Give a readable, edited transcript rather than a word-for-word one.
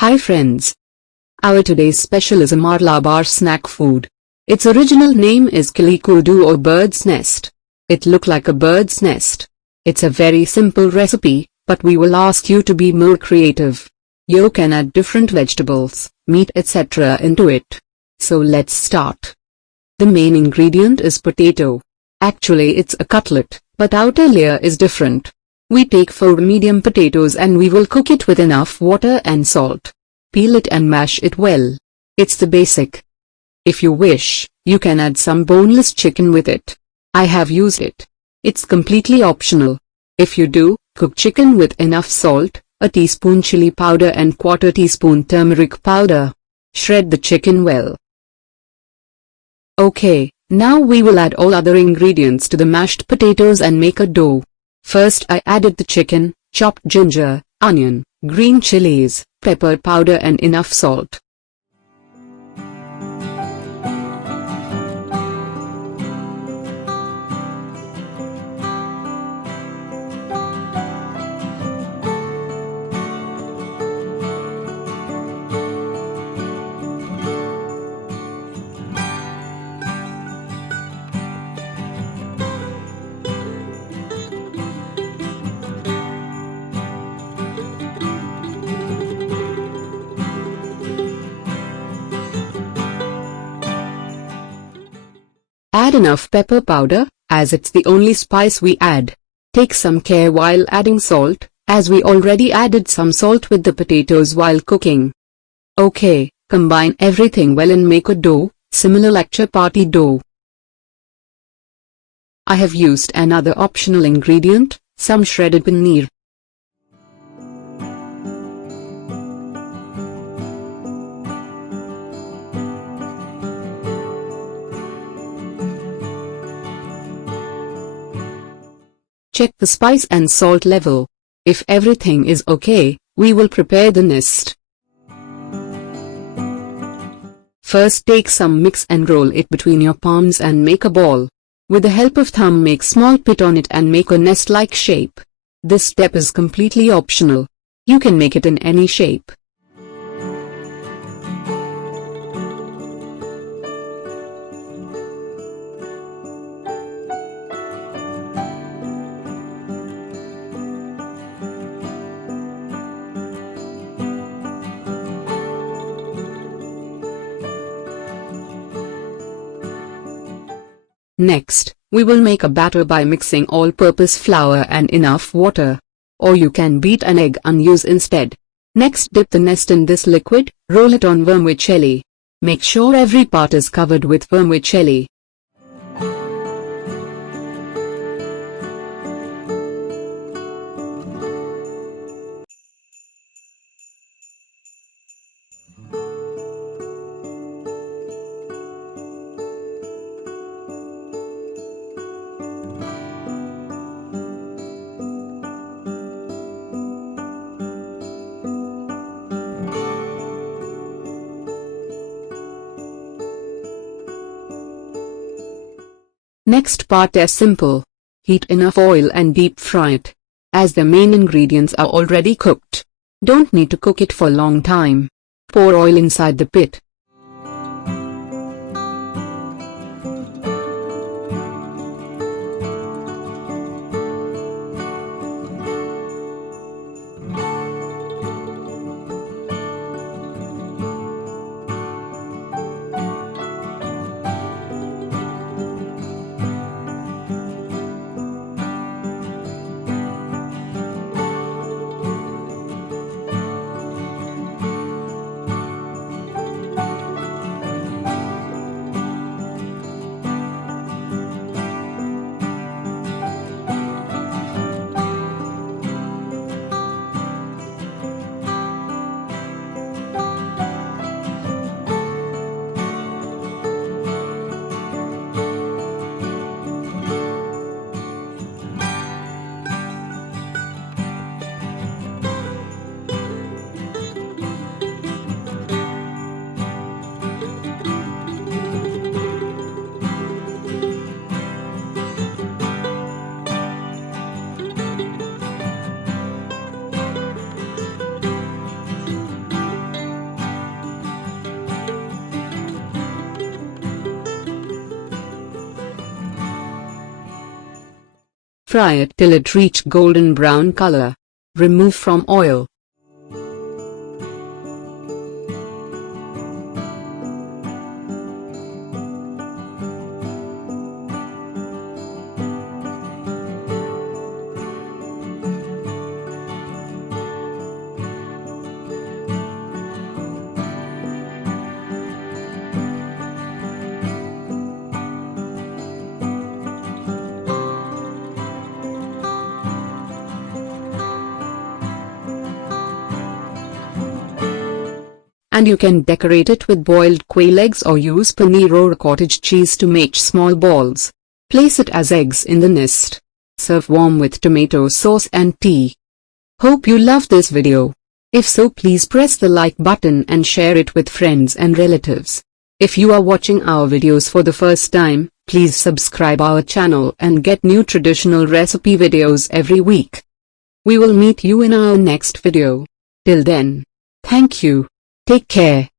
Hi friends. Our today's special is a Malabar snack food. Its original name is Kilikoodu or bird's nest. It looks like a bird's nest. It's a very simple recipe, but we will ask you to be more creative. You can add different vegetables, meat etc. into it. So let's start. The main ingredient is potato. Actually it's a cutlet, but outer layer is different. We take 4 medium potatoes and we will cook it with enough water and salt. Peel it and mash it well. It's the basic. If you wish, you can add some boneless chicken with it. I have used it. It's completely optional. If you do, cook chicken with enough salt, a teaspoon chili powder and quarter teaspoon turmeric powder. Shred the chicken well. Okay, now we will add all other ingredients to the mashed potatoes and make a dough. First I added the chicken, chopped ginger, onion, green chilies, pepper powder and enough salt. Add enough pepper powder, as it's the only spice we add. Take some care while adding salt, as we already added some salt with the potatoes while cooking. Okay, combine everything well and make a dough, similar like chapati dough. I have used another optional ingredient, some shredded paneer. Check the spice and salt level. If everything is okay, we will prepare the nest. First take some mix and roll it between your palms and make a ball. With the help of thumb make small pit on it and make a nest-like shape. This step is completely optional. You can make it in any shape. Next, we will make a batter by mixing all-purpose flour and enough water. Or you can beat an egg and use instead. Next dip the nest in this liquid, roll it on vermicelli. Make sure every part is covered with vermicelli. Next part is simple. Heat enough oil and deep fry it. As the main ingredients are already cooked. Don't need to cook it for a long time. Pour oil inside the pit. Fry it till it reach golden brown color. Remove from oil. And you can decorate it with boiled quail eggs or use paneer or cottage cheese to make small balls. Place it as eggs in the nest. Serve warm with tomato sauce and tea. Hope you loved this video. If so, please press the like button and share it with friends and relatives. If you are watching our videos for the first time, please subscribe our channel and get new traditional recipe videos every week. We will meet you in our next video. Till then, thank you. Take care.